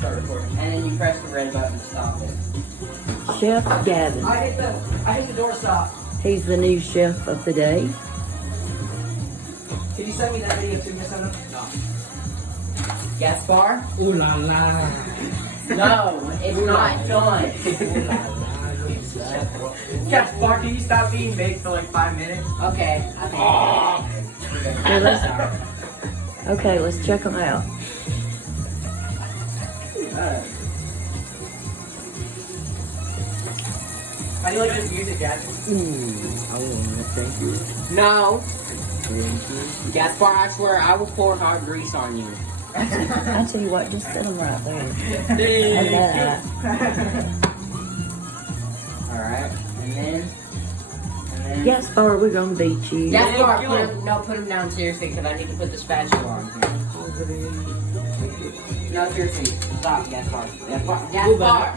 start recording. And then you press the red button to stop it. Chef Gavin. I hit the door stop. He's the new chef of the day. Can you send me that video too, Miss Anna? No. Gaspar? Ooh la la. No, it's not done. Gaspar, can you stop being baked for like 5 minutes? Okay. Okay, let's check them out. How do you like this music, Dad? Thank you. No. Thank you. Gaspar, I swear I will pour hot grease on you. I tell you what, just sit them right there. Thank Alright. And then. Gaspar, we're gonna beat you. Gaspar, put him down seriously because I need to put the spatula on here. No, seriously. Stop, Gaspar. Gaspar.